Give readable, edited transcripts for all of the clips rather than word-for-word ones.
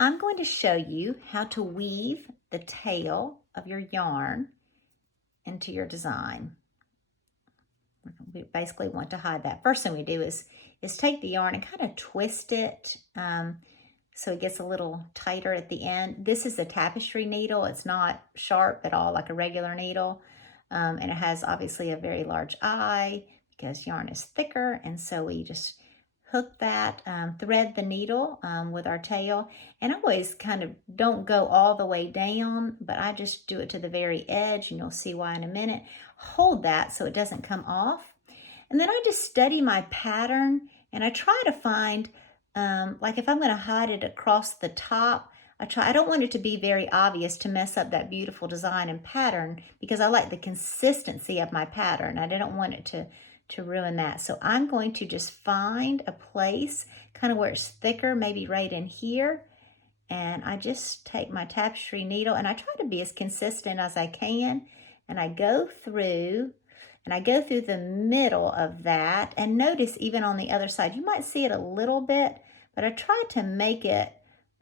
I'm going to show you how to weave the tail of your yarn into your design. We basically want to hide that. First thing we do is take the yarn and kind of twist it so it gets a little tighter at the end. This is a tapestry needle. It's not sharp at all like a regular needle. And it has obviously a very large eye because yarn is thicker. And so we just hook that, thread the needle with our tail. And I always kind of don't go all the way down, but I just do it to the very edge, and you'll see why in a minute. Hold that so it doesn't come off. And then I just study my pattern, and I try to find, like if I'm going to hide it across the top, I don't want it to be very obvious to mess up that beautiful design and pattern, because I like the consistency of my pattern. I didn't want it to ruin that. So I'm going to just find a place kind of where it's thicker, maybe right in here. And I just take my tapestry needle and I try to be as consistent as I can. And I go through the middle of that. And notice even on the other side, you might see it a little bit, but I try to make it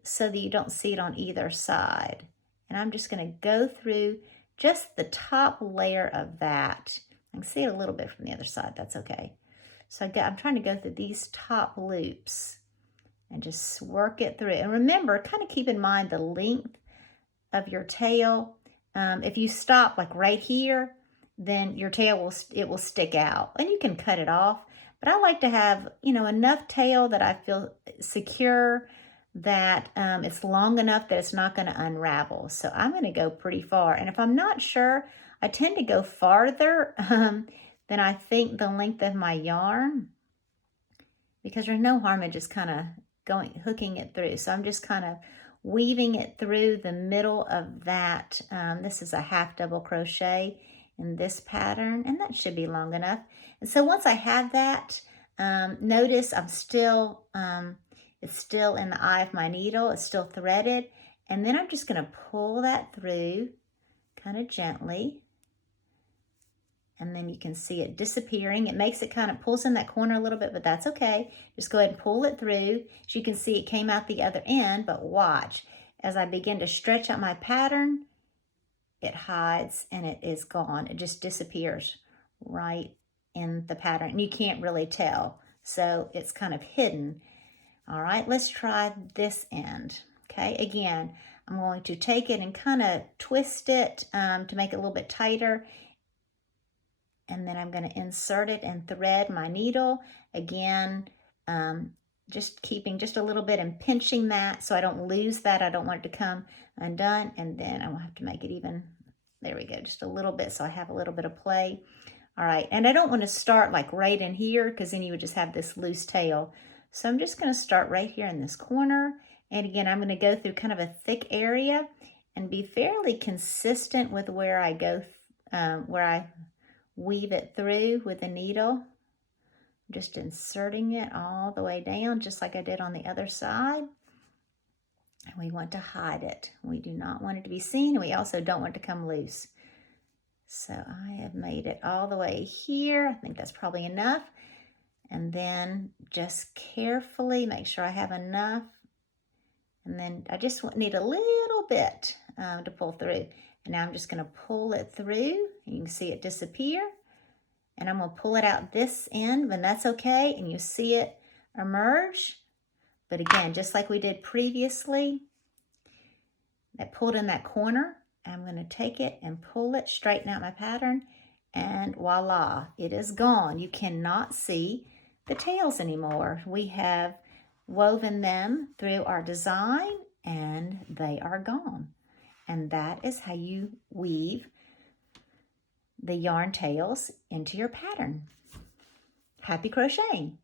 so that you don't see it on either side. And I'm just going to go through just the top layer of that. I can see it a little bit from the other side. That's okay. So I'm trying to go through these top loops and just work it through. And remember, kind of keep in mind the length of your tail. If you stop like right here, then your tail will stick out, and you can cut it off. But I like to have, enough tail that I feel secure, that it's long enough that it's not going to unravel. So I'm going to go pretty far. And if I'm not sure, I tend to go farther than I think the length of my yarn, because there's no harm in just kind of hooking it through. So I'm just kind of weaving it through the middle of that. This is a half double crochet in this pattern, and that should be long enough. And so once I have that, notice I'm still, it's still in the eye of my needle. It's still threaded. And then I'm just going to pull that through kind of gently. And then you can see it disappearing. It makes it kind of pulls in that corner a little bit, but that's okay. Just go ahead and pull it through. As you can see, it came out the other end, but watch. As I begin to stretch out my pattern, it hides and it is gone. It just disappears right in the pattern. And you can't really tell. So it's kind of hidden. All right, let's try this end. Okay, again, I'm going to take it and kind of twist it to make it a little bit tighter. And then I'm going to insert it and thread my needle. Again, just keeping just a little bit and pinching that so I don't lose that. I don't want it to come undone. And then I will have to make it even, there we go, just a little bit so I have a little bit of play. All right, and I don't want to start like right in here, because then you would just have this loose tail. So I'm just going to start right here in this corner. And again, I'm going to go through kind of a thick area and be fairly consistent with where I go, where I weave it through with the needle. Just inserting it all the way down, just like I did on the other side. And we want to hide it. We do not want it to be seen, and we also don't want it to come loose. So I have made it all the way here. I think that's probably enough. And then just carefully make sure I have enough. And then I just need a little bit to pull through. And now I'm just going to pull it through. You can see it disappear. And I'm going to pull it out this end, and that's okay. And you see it emerge. But again, just like we did previously, that pulled in that corner. I'm going to take it and pull it, straighten out my pattern, and voila, it is gone. You cannot see the tails anymore. We have woven them through our design, and they are gone. And that is how you weave the yarn tails into your pattern. Happy crocheting!